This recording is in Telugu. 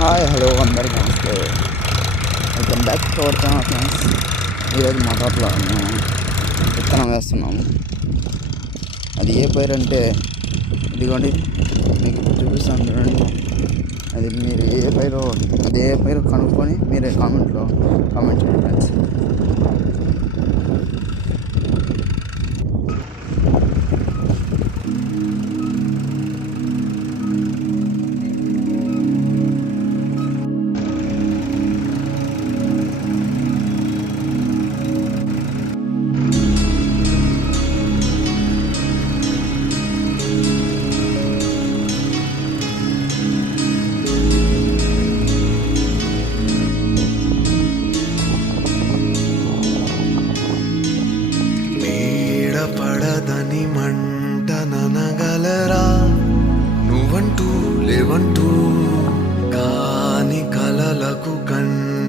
హాయ్ హలో అందరికీ నమస్తే. Welcome back to our channel friends. ఈరోజు మా తోటలో మేము విత్తనం వేస్తున్నాము. అది ఏ పైరు అంటే ఇదిగోండి, మీకు ఇప్పుడు చూపిస్తాను చూడండి. అది మీరు ఏ పైరు కనుక్కొని మీరే కామెంట్ చేయండి ఫ్రెండ్స్. పడదని మంట ననగలరా నువ్వంటూ లేవంటూ కాని కలలకు కన్ను